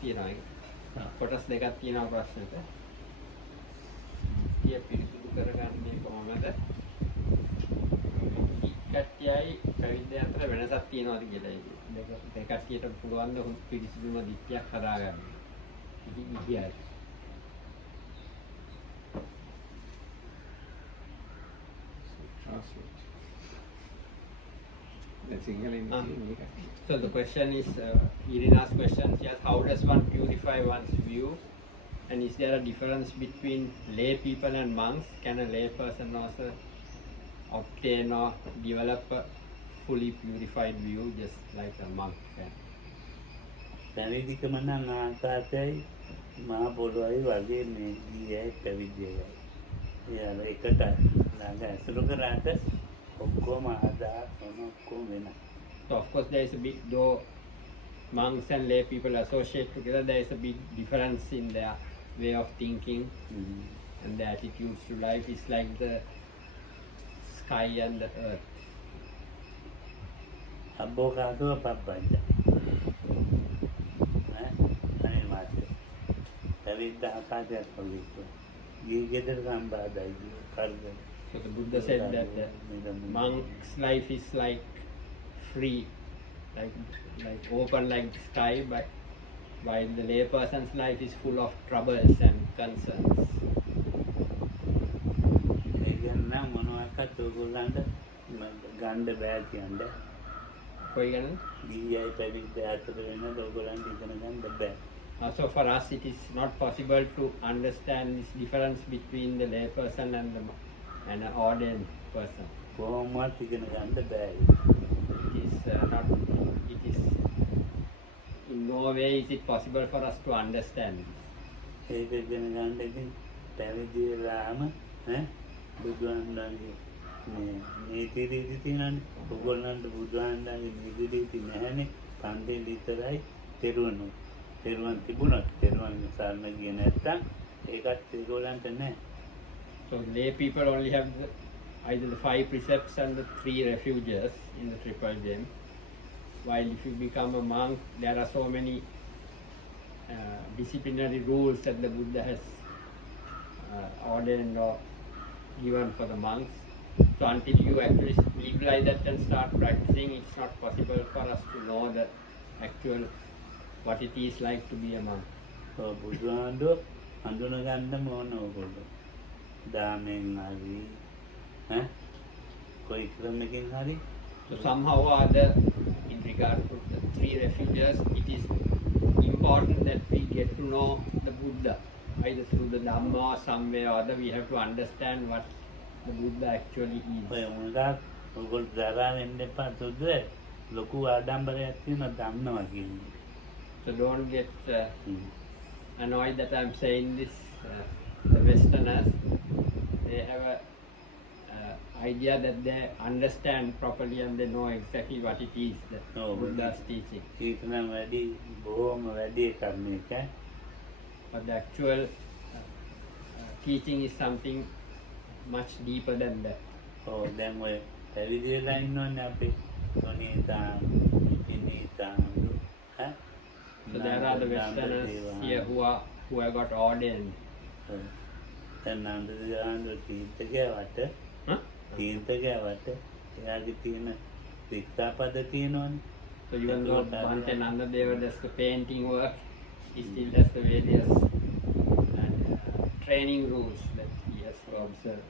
තියෙනවා. කොටස් දෙකක් තියෙනවා ප්‍රශ්නෙට. ඊය පිළිතුරු කරගන්නේ කොහොමද? කට්ටියයි පැවිද්ද අතර වෙනසක් තියෙනවද කියලා ඒක. දෙකට්ටියට පුළුවන් ද පිළිසිදුම දික්තියක් හදාගන්න. ඉතින් ඉතියි. So the question is, Irina's question is, how does one purify one's view? And is there a difference between lay people and monks? Can a lay person also obtain or develop a fully purified view just like a monk can? පැවිදිකම නම් ආකාශයයි මහා පොළොවයි වගේ මේ ජීයයි පැවිදියයි. එයාලා එකට ළඟ ඇසුරු කරාට ඔක්කොම ආදාහ ඔක්කොම වෙනවා. So of course there is a big, though monks and lay people associate together, there is a big difference in their way of thinking and their attitudes to life. Is like the sky and the earth. අබ්බෝකාසෝ පබ්බජ්ජ. අනේ මාතේ. පැවිද්ද ආකාශයක් වගේ. ජීවිතේ සම්බාධයි කරගන්න. So the Buddha said that the monk's life is like free, like open like the sky, but while the lay person's life is full of troubles and concerns. ඒකෙන් නම් මොනවාකට ඔයගොල්ලන්ට ගන්න බෑ කියන්නේ. කොයි ගැනද? දීයයි පැවිද්ද අතර වෙනද ඔයගොල්ලන්ට ඉගෙන ගන්න බෑ. So for us it is not possible to understand this difference between the lay person and an ordained person. කොහොමවත් ඉගෙන ගන්න බෑ. It is in no way is it possible for us to understand. ඒක ඉගෙන ගන්න ඉතින් පැවිදි වෙලාම බුදුහන්වහන්ගේ මේ නීති රීති තියෙනනේ. ඔයගොල්ලන්ට බුදුහන්වහන්ගේ නීති රීති නැහැනේ. පන්තියේ විතරයි තෙරුවන් තිබුණත් තෙරුවන් සරණ ගියේ නැත්තම් ඒකත් ඒගොල්ලන්ට නැහැ. So lay people only have either the 5 precepts and the 3 refuges in the triple gem. While if you become a monk, there are so many disciplinary rules that the Buddha has ordained or given for the monks. So until you actually live like that and start practicing, it's not possible for us to know the actual what it is like to be a monk. So බුදුහාමුදුරුවෝ හඳුන ගන්න ඕන ඕගොල්ලෝ. දාමෙන් හරි කොයි ක්‍රමකින් හරි. So somehow or other, in regard to the 3 refuges, it is important that we get to know the Buddha. Either through the Dhamma or some way or other, we have to understand what the Buddha actually is. ඔය මොනවාද ඔයගොල්ලෝ දරා වෙන්න එපා සුද්ද. ලොකු ආඩම්බරයක් තියෙනවා දන්නවා කියන්නේ. So don't get annoyed that I'm saying this. The Westerners, they have a idea that they understand properly and they know exactly what it is that Buddha's teaching. ඒක නම් වැඩි බොහොම වැඩි එකක් මේක. But the actual teaching is something much deeper than that. ඔව් දැන් ඔය පැවිදි වෙලා ඉන්නවනේ අපි සොනීතා ඉනිතා So there are the Westerners here who have got ordained. දැන් නන්දදිවාන්දු තීර්ථකයාට එයාගේ තියෙන ශික්ෂාපද තියෙනවනේ. So even though Bhante Nandadeva does the painting work, he still has the various training rules that he has to observe.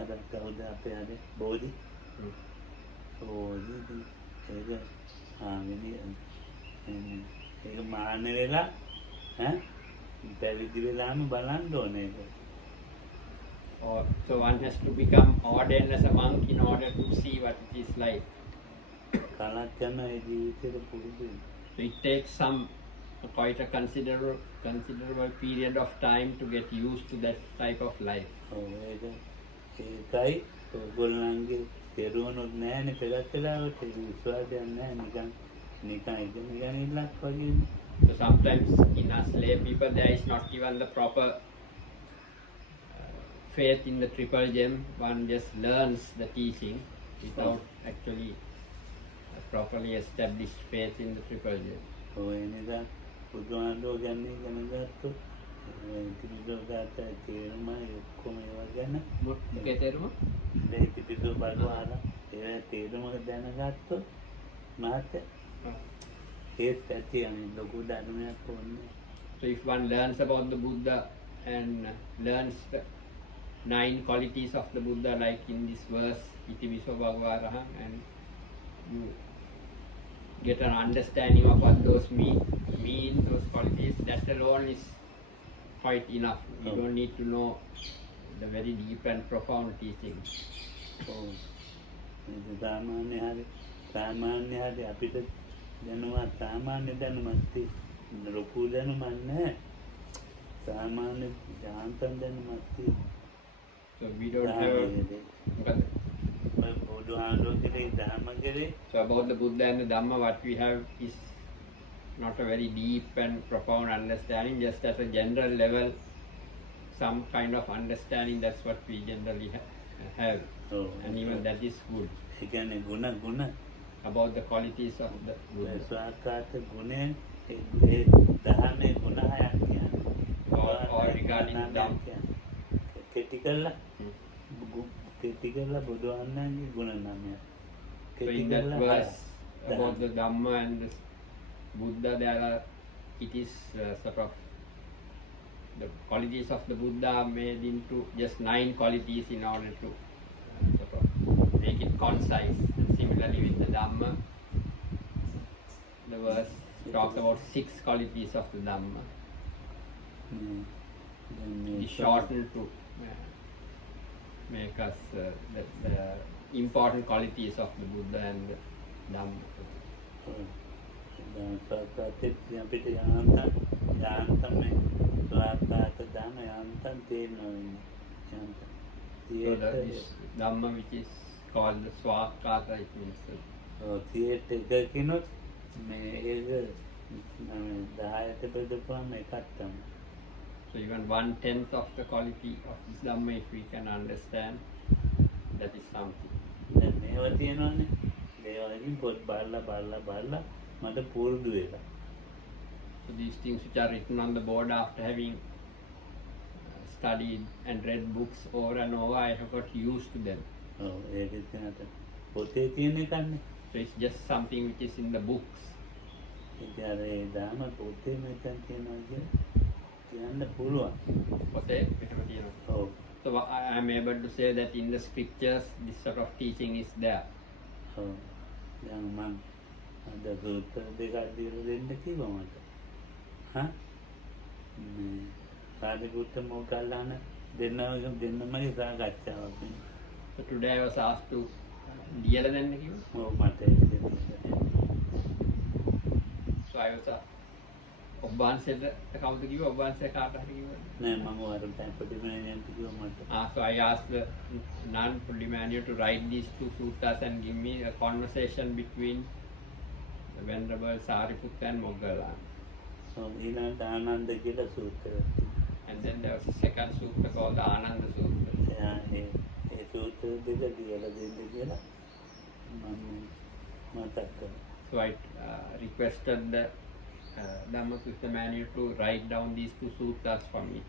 අද කවුද අපේ අද බෝධි? බෝධි ඒක ඒක මාන්න වෙලා පැවිදි වෙලාම බලන්න ඕනේ ඒක. Or so one has to become ordained as a monk in order to see what it is like. කලක් යන ඒ ජීවිතේට පුරුදු වෙන්න. So it takes quite a considerable period of time to get used to that type of life. ඒකයි ඔයගොල්ලන්ගේ තෙරුවනුත් නැහැනේ පෙරත් වෙලාවට විශ්වාසයක් නැහැ නිකන් ඉගෙන ඉන්නක් වගේ. So sometimes in us lay people there is not even the proper faith in the triple gem. One just learns the teaching without actually properly established faith in the triple gem. ඔය නිසා බුදුහාමුදුරුවෝ ගැන ඉගෙන ගත්තොත් ත්‍රිපිටක ගාථා තේරුමයි ඔක්කොම ඒවා ගැන මොකේ තේරුම? මේ ත්‍රිපිටක බලවහම ඒවා තේරුම දැනගත්තොත් මහත්තයා ඒත් ඇති අනේ ලොකු ධර්මයක් ඕනේ. So if one learns about the Buddha and learns the 9 qualities of the Buddha, like in this verse, iti viso bhagava araham, and you get an understanding of what those mean, those qualities, that alone is quite enough. You don't need to know the very deep and profound teachings. සාමාන්‍ය හරි අපිට දැනුවත් සාමාන්‍ය දැනුමක් ලොකු දැනුමක් නැහැ. සාමාන්‍ය යාන්තම් දැනුමක් තියෙනවා. So we don't have. So about the Buddha and the Dhamma, what we have is not a very deep and profound understanding, just at a general level, some kind of understanding. That's what we generally have, and even that is good. About the qualities of the Buddha. Or regarding Dhamma. So in that verse about the Dhamma and the Buddha, it is sort of the qualities of the Buddha are made into just 9 qualities in order to sort of make it concise. And similarly with the Dhamma, the verse talks about 6 qualities of the Dhamma. It is shortened to make us the important qualities of the Buddha and the Dhamma. So this Dhamma which is called the Swakata, it means. So even 1/10 of the quality of this Dhamma, if we can understand, that is something. So these things which are written on the board, after having studied and read books over and over, I have got used to them. So it's just something which is in the books. So I am able to say that in the scriptures this sort of teaching is there. So today I was asked to deal with them. So I was ඔබවහන්සේට කවුද කිව්ව ඔබවහන්සේ කාට හරි කිව්වද? නෑ මම වරම් time පොඩිමෑනියන්ට කිව්වා මට. So I asked the non-Pudimanian to write these 2 suttas and give me a conversation between the Venerable Sariputta and Moggallana. ඊළඟට ආනන්ද කියලා සූත්‍රයක්. And then there was a second sutta called the Ananda Sutta. ඒ සූත්‍ර දෙක කියලා දෙන්න කියලා මම මතක් කරා. So I requested the Dhammasutta manual to write down these 2 suttas for me.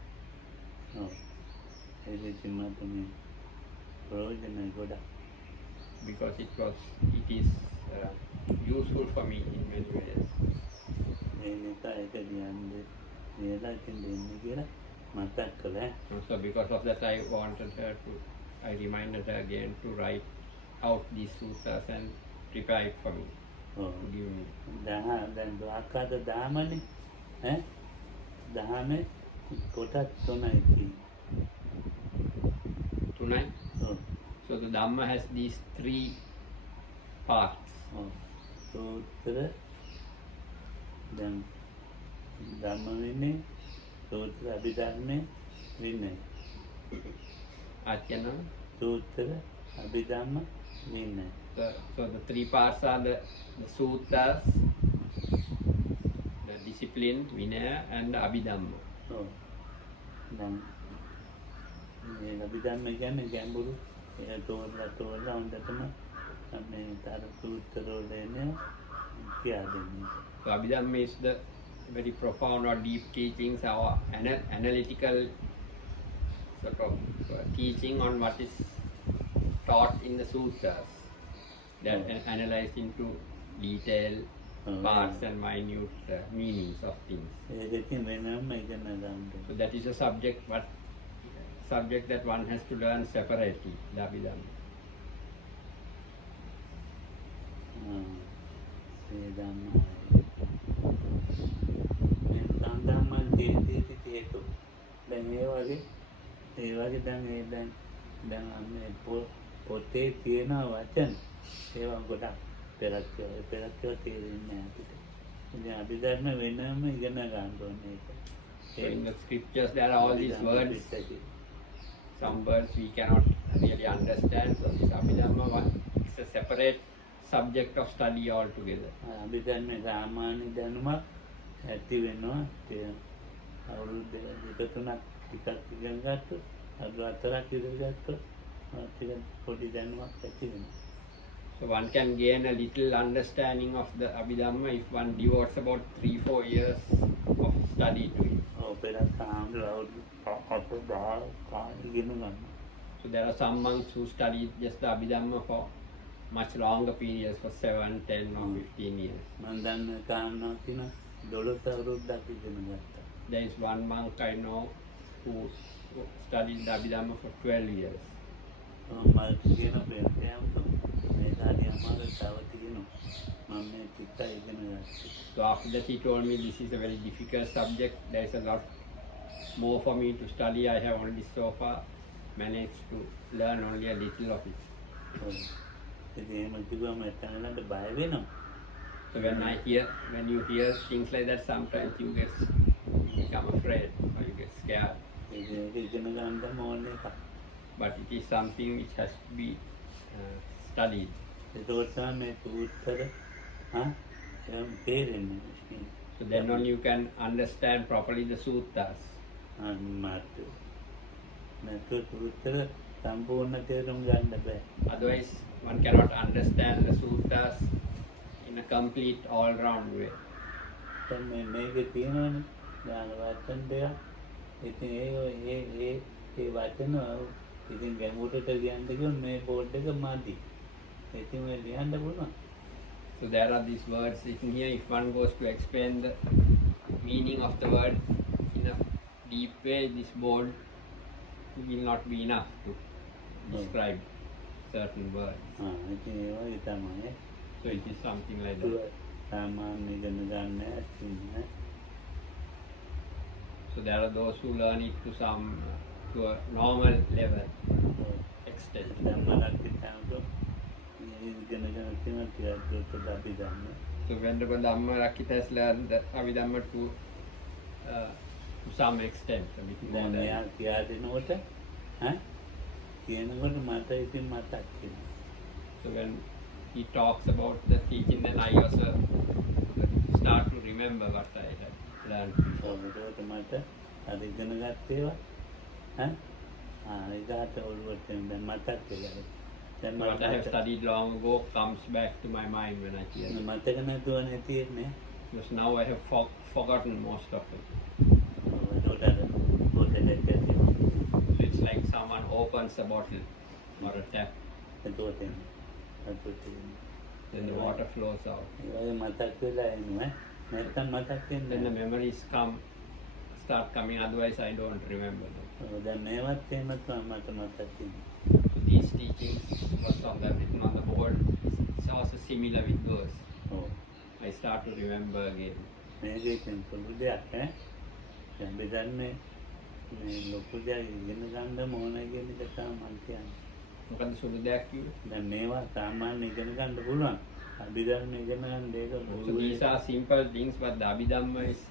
Because it is useful for me in many ways. So because of that I reminded her again to write out these suttas and prepare it for me. Give me. දැන් ද්වාරකාද දාමනේ දහමේ කොටස් 3යි තියෙන්නේ. So the Dhamma has these 3 parts. සූත්‍ර දැන් ධම්ම විනය සූත්‍ර අභිධර්ම විනය Atyana. සූත්‍ර අභිධර්ම විනය. So the 3 parts are the suttas, the discipline, vinaya, and the abhidhamma. Then abhidhamma කියන්නේ ගැඹුරු ඒ තෝරලා හොඳටම මේ තර සූත්‍ර වල එන කියා දෙන්නේ. So Abhidhamma is the very profound or deep teachings or analytical sort of teaching on what is taught in the sutras that analyzed into detail parts and minute meanings of things. ඒකකින් වෙනම ඉගෙන ගන්න. So that is a subject that one has to learn separately, the Abhidhamma. ඒ ධම්මයි. මේ ධම්මයන් තේටි හේතු. දැන් ඒ වගේ දැන් අන්නේ පොතේ තියෙන වචන ඒවා ගොඩක් පෙරක්කව තේරෙන්නේ නැහැ අපිට. ඉතින් අභිධර්ම වෙනම ඉගෙන ගන්න ඕනේ ඒක. So in the scriptures there are all these words. Some words we cannot really understand. So this Abhidhamma is a separate subject of study altogether. අභිධර්ම සාමාන්‍ය දැනුමක් ඇති වෙනවා. අවුරුදු දෙක තුනක් ටිකක් ඉගෙන ගත්තොත් අවුරුදු 4ක් ඉගෙන ගත්තොත් ටිකක් පොඩි දැනුමක් ඇති වෙනවා. So one can gain a little understanding of the Abhidhamma if one devotes about 3-4 years of study to it. So there are some monks who study just the Abhidhamma for much longer periods, for 7, 10 or 15 years. There is one monk I know who studied the Abhidhamma for 12 years. So after that he told me this is a very difficult subject, there is a lot more for me to study. I have only so far managed to learn only a little of it. So when you hear things like that, sometimes you become afraid or you get scared. But it is something which has to be studied. So then only you can understand properly the suttas. Otherwise one cannot understand the suttas in a complete all-round way. ඉතින් ගැඹුරට ගියන්න කිව්වොත් මේ board එක මදි. ඉතින් මේ ලියන්න පුළුවන්. So there are these words written here. If one goes to explain the meaning of the word in a deep way, this board will not be enough to describe certain words. ඉතින් ඒ වගේ තමයි. So it is something like that. සාමාන්‍ය ඉගෙන ගන්න ඇතිනේ. So there are those who learn it to a normal level extent. So Venerable Dhamma Rakkhita has learned the Abhidhamma to some extent. So when he talks about the teaching, then I also start to remember what I had learned before. What I have studied long ago comes back to my mind when I hear it. Because now I have forgotten most of it. So it's like someone opens a bottle or a tap. Then the water flows out. Then the memories start coming, otherwise I don't remember them. So these teachings was on written on the board. It's also similar with those. I start to remember again. මොකද සුළු දෙයක් කිව්වේ? දැන් මේවා සාමාන්‍ය ඉගෙන ගන්න පුළුවන්. අභිධර්ම ඉගෙන ගන්න දෙක So these are simple things, but the Abhidhamma is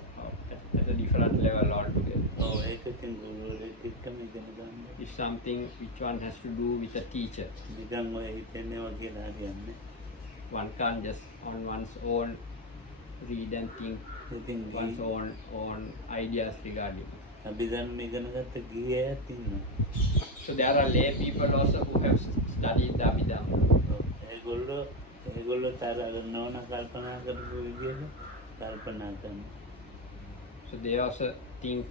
at a different level altogether. ඒකකින් ගුරුවරයෙක් එක්කම ඉගෙන ගන්න. It's something which one has to do with a teacher. නිකන් ඔය හිතන්නේ වගේ හරියන්නේ. One can't just on one's own read and think one's own ideas regarding it. අභිධර්ම ඉගෙන ගත්ත ගියයත් ඉන්නවා. So there are lay people also who have studied the Abhidhamma. ඒගොල්ලෝ ඒගොල්ලෝ තර නෝන කල්පනා කරපු විදියට කල්පනා කරනවා. So they also think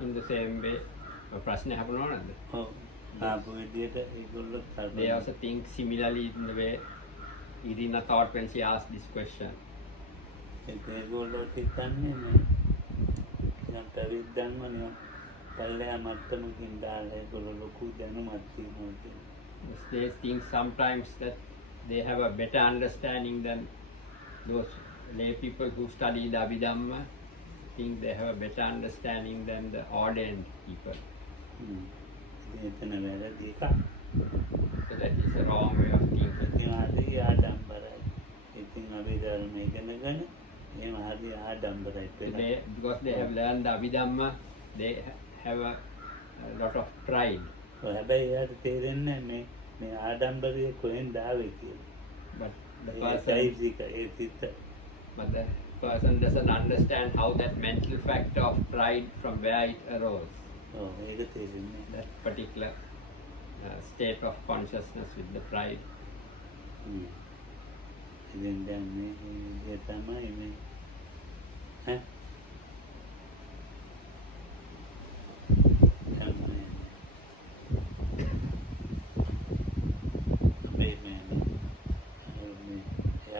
in the same way. ප්‍රශ්න අහපුණා නේද? ඔව්. ආපු විදියට ඒගොල්ලෝ They කල්පනා also think similarly in the way Irina thought when she asked this question. ඒගොල්ලෝ හිතන්නේ මේ නිකන් පැවිද්දන්ව නිකන් පල්ලෙහා මට්ටමකින් දාලා ඒගොල්ලෝ ලොකු දැනුමක් තියෙනවා කියලා. They think sometimes that they have a better understanding than those lay people who study the Abhidhamma. Think they have a better understanding than the ordained people. එතන වැරදි එකක්. So that is the wrong way of thinking. ඉතින් ආදී ආඩම්බරයි. ඉතින් අපි ධර්ම ඉගෙනගෙන එහෙම හරි ආඩම්බරයි They, because they have learned the Abhidhamma, they have a lot of pride. හැබැයි එයාට තේරෙන්නේ මේ ආඩම්බරය කොහෙන්ද ආවේ කියලා. But the ඒ person, චෛතසික ඒ සිත. but the person doesn't understand how that mental factor of pride from where it arose. ඔව් ඒක තේරෙන්නේ. That particular state of consciousness with the pride. ඉතින් දැන් මේ තමයි මේ ඈ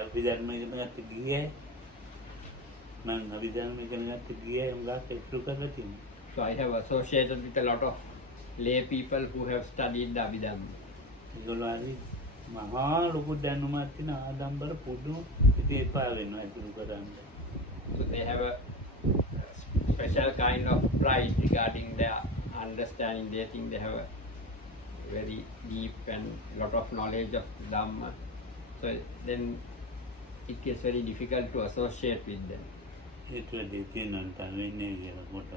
අභිධර්ම ඉගෙන ගත්ත ගියේ මම අභිධර්ම ඉගෙන ගත්ත ගියේ උඟක් එක්තු කරලා තියෙනවා. So I have associated with a lot of lay people who have studied the Abhidhamma. ඒගොල්ලෝ හරි මහා ලොකු දැනුමක් තියෙන ආඩම්බර පුදුම ඉතින් එපා වෙනවා ඉතුරු කරන්න. So they have a special kind of pride regarding their understanding. They think they have a very deep and lot of knowledge of Dhamma. So then it gets very difficult to associate with them. ඒත් වැඩි තියෙනවා වෙන්නේ කියලා කොට.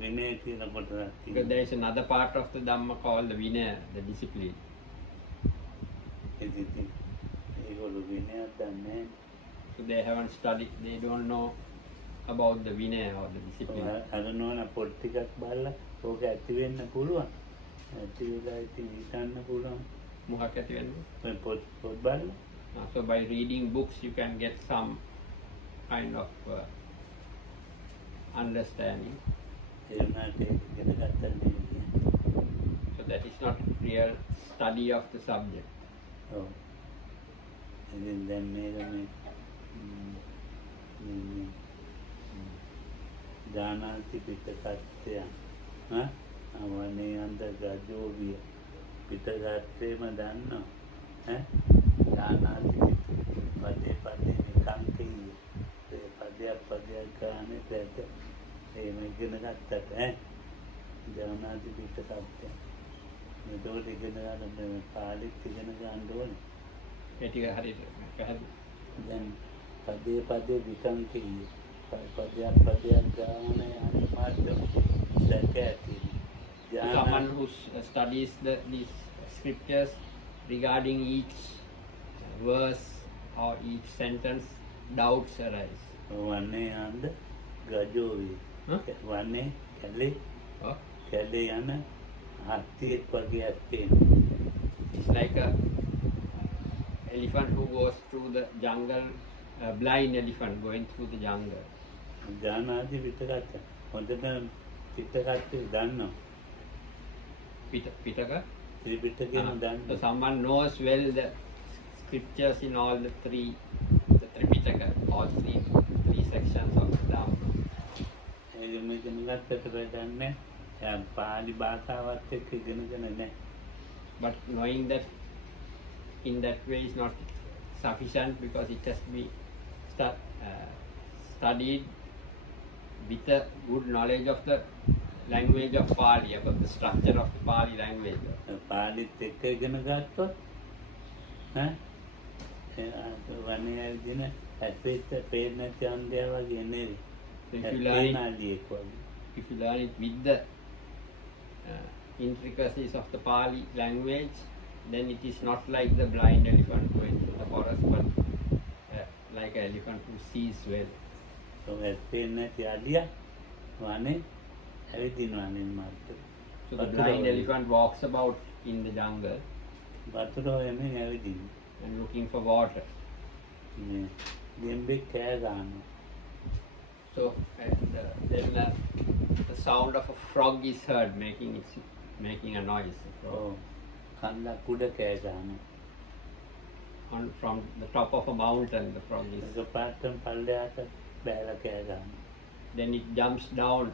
වෙන්නේ කියලා කොට Because there is another part of the Dhamma called the Vinaya, the discipline. ඉතින් ඒගොල්ලෝ විනයක් දන්නේ So they haven't studied, they don't know about the Vinaya or the discipline. අර නෝන පොත් ටිකක් බලලා ඕක ඇති වෙන්න පුළුවන්. ඇති වෙලා ඉතින් හිතන්න පුළුවන්. මොකක් ඇති වෙන්නේ? ඔය පොත් බලලා So by reading books you can get some kind of understanding. ඒ වුණාට ඒක ඉගෙන ගත්තා නෙවෙයි. So that is not real study of the subject. ඔව්. ඉතින් දැන් මේක මේ දානාති පිටකත්ය අවනේ අන්ත ගජෝවිය පිටකත්තේම දන්නවා දානාති පදේ පදේ නිකන් කියේ ඒ පදයක් ගානේ පැද්ද එහෙම ඉගෙන ගත්තට දානාති පිටකත්ය මේක ඉගෙන ගන්න පාලිත් ඉගෙන ගන්න ඕනේ. ඒ ටික හරියට පැහැදිලි. දැන් පදේ නිකන් කියේ පදයක් ගානේ අනිමාද්ද දැක ඇති. Someone who studies these scriptures regarding each verse or each sentence, doubts arise. වන්නේ යන්න ගජෝවි. වන්නේ කැලේ යන හත්තියෙක් වගේ ඇත්තේ. It's like a elephant who goes through the jungle, a blind elephant going through the jungle. ඥානාදී පිටකත් හොඳට පිටකත් දන්නවා. Pitaka? ත්‍රිපිටකයම So දන්නවා. someone knows well the scriptures in all the Tripitaka, all three sections of the Dhamma. ඒක මේක නිගත්තට වැඩන්නේ පාලි භාෂාවත් එක්ක ඉගෙනගෙන නැහැ. But knowing that in that way is not sufficient because it has to be studied with a good knowledge of the language of Pali, about the structure of the Pali language. පාලිත් එක්ක ඉගෙන ගත්තොත් වනේ ඇවිදින ඇපෙත් පේන චන්දය වගේ නෙවෙයි. So if you learn it with the intricacies of the Pali language, then it is not like the blind elephant going through the forest, but like an elephant who sees well. පේන නැති අලිය වනේ ඇවිදිනවා නෙමෙයි. So the blind elephant walks about in the jungle. වතුර එමෙන් ඇවිදිනවා. and looking for water. ගෙම්බෙක් කෑ ගන්නවා. So and then the sound of a frog is heard making a noise. So, කන්දක් උඩ කෑ ගන්නවා. from the top of a mountain, the frog is. ඒක පාටම පල්ලෙහාට බැලලා කෑ ගන්නවා. Then it jumps down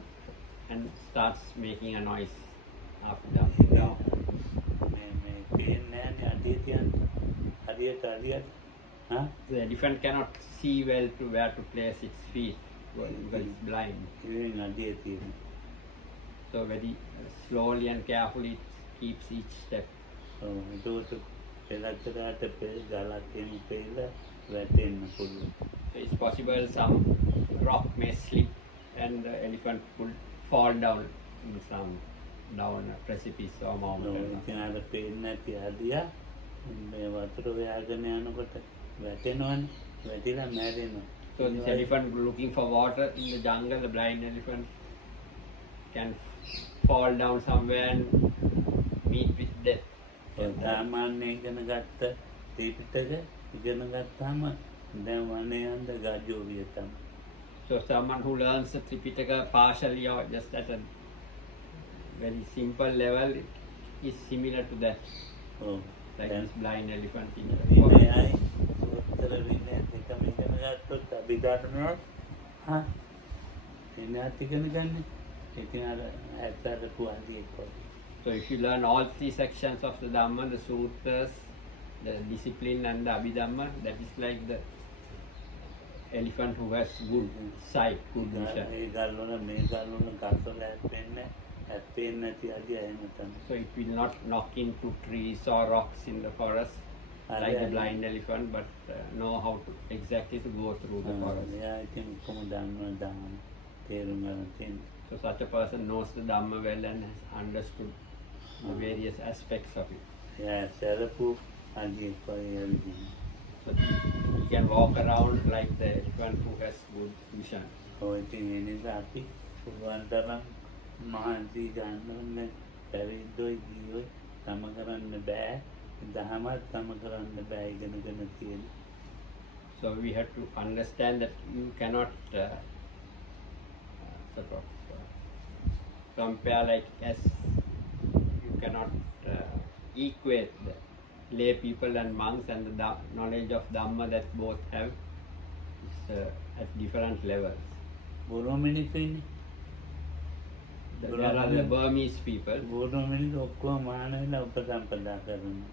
and starts making a noise after jumping down. මේ පේන්නේ නැහැ අඩිය තියන්නේ. හරියට huh? The elephant cannot see well to where to place its feet because it's blind. ඉතින් අඩිය තියෙන්නේ. So very slowly and carefully it keeps each step. ඒකට පෙරකට ගලක් එමු පෙළ වැටෙන්න පුළුවන්. So it's possible some rock may slip and the elephant could fall down down a precipice or mountain. ඉතින් අර පේන්නේ නැති අඩිය මේ වතුර ව්යාගෙන යනකොට වැටෙනවනේ. වැටිලා මැරෙනවා. So this elephant looking for water in the jungle, the blind elephant can fall down somewhere and meet with death. සාමාන්‍ය ඉගෙන ගත්ත ත්‍රිපිටක ඉගෙන ගත්තාම දැන් වනේ යන්න ගජෝවිය තමයි. So someone who learns the Tripitaka partially or just at a very simple level is similar to that. Like this blind elephant in the විනයයි සූත්‍ර විනය දෙකම ඉගෙන ගත්තොත් අභිධර්මය විනයත් ඉගෙන ගන්න. ඉතින් අර ඇත්තට පුවාදියෙක් වගේ. So if you learn all three sections of the Dhamma, the sutras, the discipline and the Abhidhamma, that is like the elephant who has good sight, good vision. ඒ ගල්වල මේ ගල්වල ගස්වල ඇප්පෙන්නේ නැති අඩිය එහෙම තමයි. So it will not knock into trees or rocks in the forest like the blind elephant, but know how to exactly to go through the forest. එයා ඉතින් කොහොමද දන්නවද තේරුම් ගන්න තියෙන්නේ. So such a person knows the Dhamma well and has understood the various aspects of it. එයා සරපු අඩියෙක් වගේ යන්නේ. So he can walk around like the elephant who has good vision. ඉතින් ඒ නිසා අපි පුළුවන් තරම් මහන්සි ගන්න ඕනේ. පැවිද්දොයි ජීවොයි තම කරන්න බෑ. දහමත් තම කරන්න බෑ ඉගෙනගෙන තියෙන. So we have to understand that you cannot sort of compare like as you cannot equate the lay people and monks and the knowledge of Dhamma that both have is at different levels. බොරෝ මිනිස්සු ඉන්නේ. There are the Burmese people. බොරෝ මිනිස්සු ඔක්කොම මාන වෙලා උපසම්පදා කරනවා.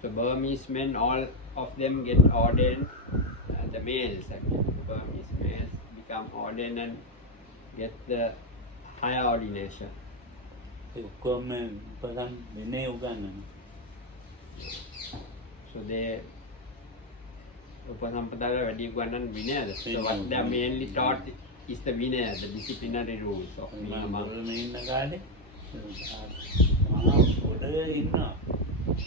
So Burmese men, all of them get ordained, the males actually, the Burmese males become ordained and get the higher ordination. ඔක්කොම උපසම් වෙන්නේ උගන්නනවා. So they උපසම්පදාව වැඩි උගන්නන විනයද. So what they are mainly taught is the vinaya, the disciplinary rules of being a monk. මම ඉන්න කාලේ පොඩ ඉන්නවා.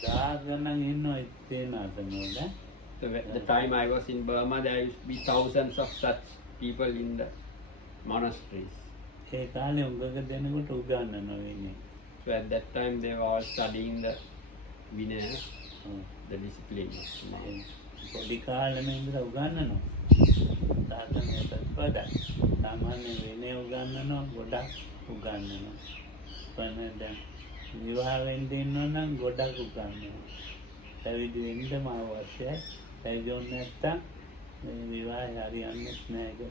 ගාගණන් ඉන්නවා ඉතේන අතනෝද. So the time I was in Burma, there used to be thousands of such people in the monasteries. ඒ කාලේ උගක දෙනකොට උගන්නනවා වෙන්නේ. So at that time they were all studying the vinaya, the discipline. පොඩි කාලෙම ඉඳලා උගන්නනවා. සාසනයට වඩා සාමාන්‍ය වෙන්නේ උගන්නනවා ගොඩක් උගන්නනවා. පන්නේ දැන් විවාහ වෙන්න ඉන්නවා නම් ගොඩක් උගන්නනවා. පැවිදි වෙන්නම අවශ්‍යයි. පැවිදි නැත්තම් මේ විවාහය හරියන්නේ නැහැ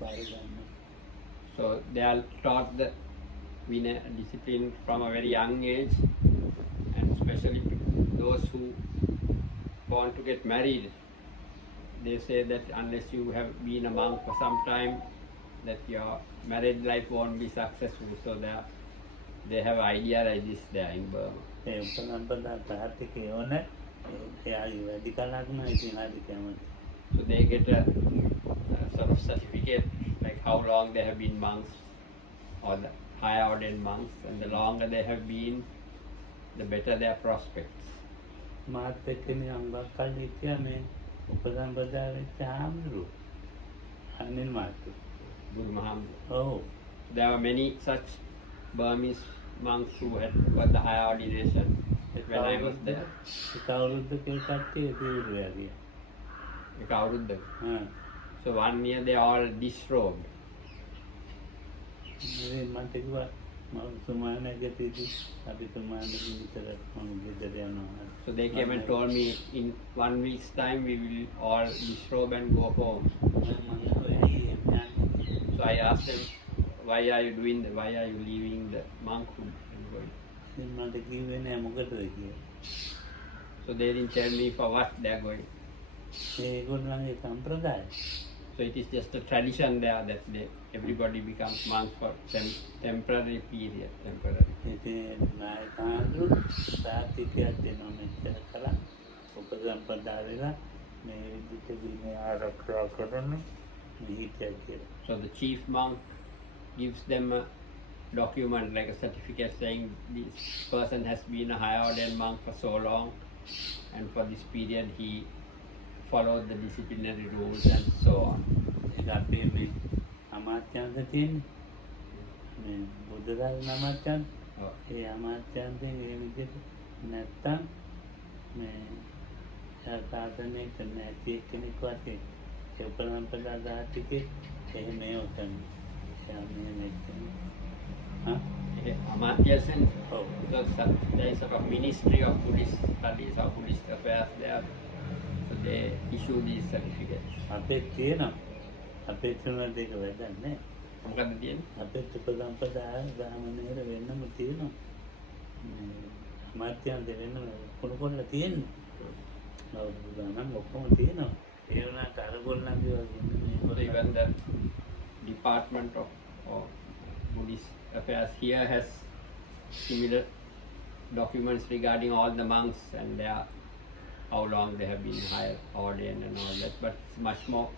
බාර ගන්න. So they are taught the vinaya discipline from a very young age, and especially to those who want to get married. They say that unless you have been a monk for some time, that your marriage life won't be successful. So they have idea like this there in Burma. ඒ උපසම්පදා ප්‍රාර්ථිකේ ඕනේ. එයාගේ වැඩි කලක් නෑ ඉතින් හරි කැමති. So they get a sort of certificate like how long they have been monks or the higher ordained monks, and the longer they have been, the better their prospects. මාත් එක්කනේ අංගක් කල් හිටියා මේ උපසම්පදා වෙච්ච ආම්රු. අනිල් මාත්. Guru Mahamud. ඔව්. There were many such Burmese monks who had got the higher ordination. when I was there. කවුරුද්ද කට්ටිය තිවුරුවා ගියා. ඒක අවුරුද්දක. හා. So 1 year they all disrobed. මට කිව්වා මම සුමානගතීදී අපි සුමානකින් විතර මම ගෙදර යනවා. So they came and told me in 1 week's time we will all disrobe and go home. So I asked them, why are you doing that? Why are you leaving the monkhood and going? මට කිව්වේ නෑ මොකටද කියලා. So they didn't tell me for what they are going. ඒගොල්ලන්ගේ සම්ප්‍රදාය. So it is just a tradition there that everybody becomes monks for temporary period. Temporary. ඉතින් නායකාඳුරු සාතිකයක් දෙනවා මෙච්චර කළා. උපසම්පදා වෙලා මේ විදිහට මේ ආරක්ෂා කරන්නේ හිතේ කියලා. So the chief monk gives them a document like a certificate saying this person has been a high ordained monk for so long, and for this period he followed the disciplinary rules and so on. ඒක අපේ මේ අමාත්‍යාංශ තියෙන්නේ. මේ බුද්ධදාන අමාත්‍යාංශ. ඒ අමාත්‍යාංශයෙන් මේ විදිහට නැත්තම් මේ සාසනය කරන ඇති කෙනෙක් වගේ ඒ උපසම්පදා දාතිකේ එහෙම උතන. එයා මේ හා Amartya Sen, ඔව්. because there is a ministry of Buddhist studies or Buddhist affairs there, so they issue these certificates. අපේ තියෙනවා. අපේ තුනට ඒක වැඩක් නෑ. මොකක්ද තියෙන්නේ? අපේ උපසම්පදා ගාමනේර වෙන්නම තියෙනවා. අමාත්‍යාංශ වෙන්නම කොනකොල්ල තියෙන්නේ. නම් ඔක්කොම තියෙනවා. ඒ වුණාට අරගොල්ලන්ගේ වගේ Even the Department of Buddhist Affairs here has similar documents regarding all the monks and how long they have been high ordained and all that, but it's much more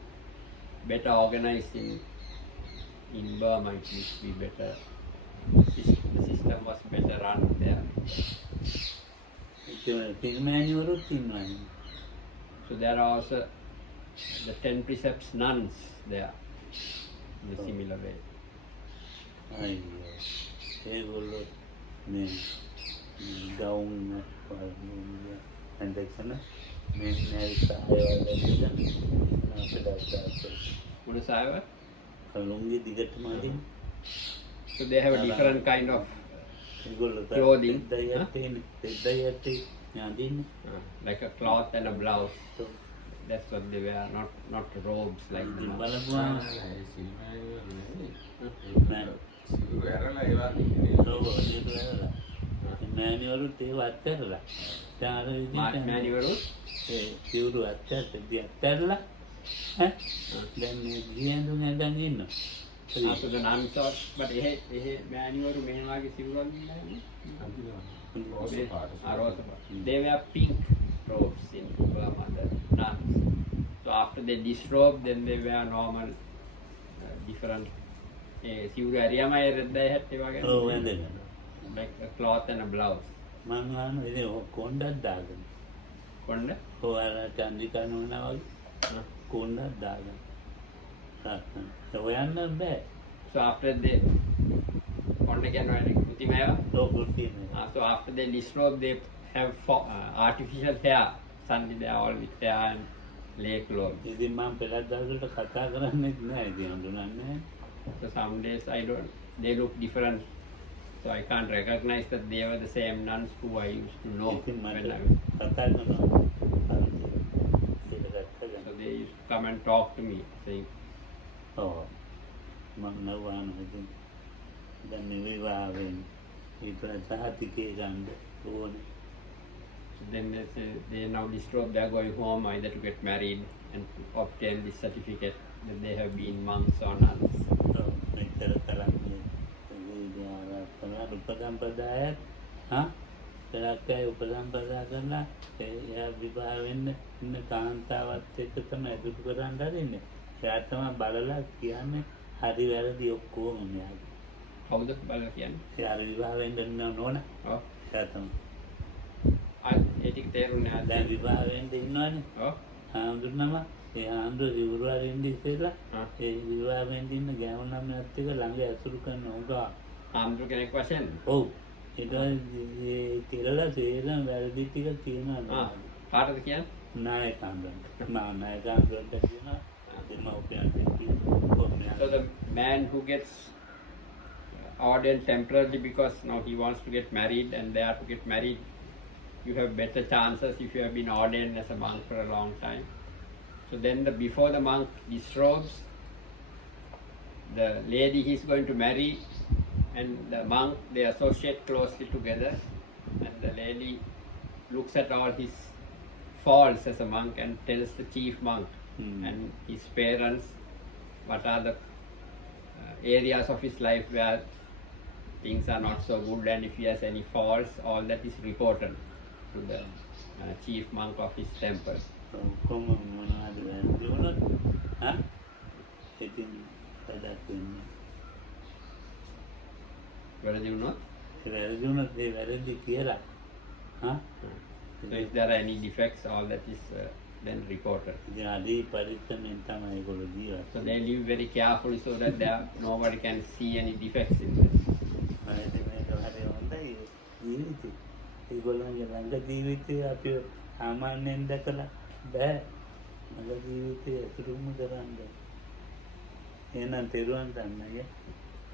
better organized in Burma. It used to be better. The system was better run there. පිරිමෑණිවරුත් ඉන්නවා. So there are also the 10 precepts nuns there in a similar way. අයියෝ. ඒගොල්ලෝ මේ ගවුම් ඇඳගෙන මේ නෑරිකායවල Buddha Saiva. ලුංගි දිගටම අදින්න. So they have a different kind of ඒගොල්ලෝ clothing, දෙද්දයට අදින්න. like a cloth and a blouse. That's what they wear, not robes like the monks. බලපුවා මෑණිවරුත් ඒව අත්හැරලා දැන් අර විදිහට Manivaru. ඒ සිවුරු අත්හැරලා ඈ දැන් මේ ගියඳුන් ඇඳන් ඉන්නවා. So the nuns are, but Manivaru මෙහෙමගේ සිවුරක් නෑනේ. They wear pink robes in Burma, the nuns. So after they disrobe, then they wear normal, different. සිවුරු ඇරියම රෙද්දයි හැටි වගේ. ඔව් ඇඳගෙන. Like a cloth and a blouse. මං අහන ඉතින් කොණ්ඩක් දාගෙන. කොණ්ඩ? ඔව් අර චන්දිකා නෝනා වගේ කොණ්ඩක් දාගෙන. හොයන්න බෑ. So after they කොණ්ඩ කියනවා කුතිමේව. ඔව් කුතිමේ. So after they disrobe, they have artificial hair. Suddenly they are all with hair and lay clothes. ඉතින් මම පෙරත් දවසට කතා කරන්නේ නැහැ ඉතින් හඳුනන්නේ. So some days they look different. So I can't recognize that they were the same nuns who I used to know ඉතින් when මට I කතා කරනවා. So they used to come and talk to me saying, ඔව් මම නවාන ඉතින් දැන් මේ විවාහයෙන් ඊට සහතිකේ ගන්න ඕනේ. so then they now disrobe, they are going home either to get married and to obtain this certificate that they have been monks or nuns. ඔව් මෙතර තරන්නේ උපසම්පදාය පෙරක්කයි උපසම්පදා කරලා එයා විවාහ වෙන්න ඉන්න කාන්තාවත් එක්ක තමයි දුක කරන්න හරින්නේ. එයා තමයි බලලා කියන්නේ හරි වැරදි ඔක්කොම මෙයාගේ. කවුද බලලා කියන්නේ? එයා විවාහ වෙන්න නෝන. ඔව්. එයා තමයි. ඒ ටික තේරුන්නේ නැහැ. දැන් විවාහ වෙන්න ඉන්නවනේ. ඔව්. හාමුදුරනම ඒ හාමුදුර විවුරුවරින් ඉස්සෙල්ලා ඒ විවාහ වෙන්න ඉන්න ගෑනුන් ළමයාත් එක්ක ළඟ ඇසුරු කරන උගා හාමුදුර කෙනෙක් වශයෙන්. ඔව් ඊට පස්සේ තිරලා සේරම වැරදි ටික කියනවා කාටද කියන්නේ? නායකයන්ට නායකයන්ට කියනවා දෙමව්පියන්ට කියනවා. So the man who gets ordained temporarily because now he wants to get married and they are to get married, you have better chances if you have been ordained as a monk for a long time. So then before the monk disrobes, the lady he is going to marry and the monk, they associate closely together, and the lady looks at all his faults as a monk and tells the chief monk and his parents what are the areas of his life where things are not so good, and if he has any faults, all that is reported to the chief monk of his temple. කොහොම මොනවද වැරදි වුණොත් ඉතින් වැඩක් වෙන්නේ. වැරදි වුණොත් වැරදි වුණොත් ඒ වැරදි කියලා So if there are any defects, all that is then reported. ඉතින් අදී පරිස්සමෙන් තමයි ඒගොල්ලෝ ජීවත්. So they live very carefully so that there nobody can see any defects in them. ඉතින් මේක හරි හොඳයි ජීවිතේ. ඒගොල්ලන්ගේ ළඟ ජීවිතේ අපි සාමාන්‍යයෙන් දැකලා බෑ. ළඟ ජීවිතේ අතුරුම කරන්න. එහෙනම් තෙරුවන් සරණයි.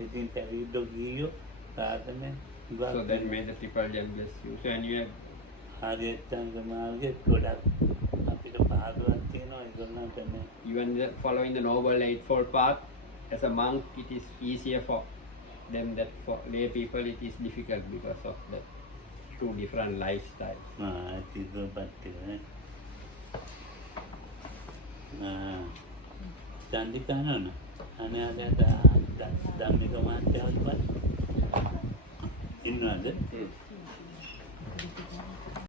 ඉතින් පැවිද්දෝ ගියෝ සාධනේ. So then may the triple gem bless you. So anyway, ආර්යචන්ද්‍ර මාර්ගයේ ගොඩක් අපිට පහදවක් තියෙනවා ඒගොල්ලන්ට මේ. Even following the noble eightfold path, as a monk it is easier for them, that for lay people it is difficult because of the two different lifestyles. ඉතින් චන්දිකා නෝන අනේ ආදට ධම්මික මාත්‍යවත් ඉන්නවද?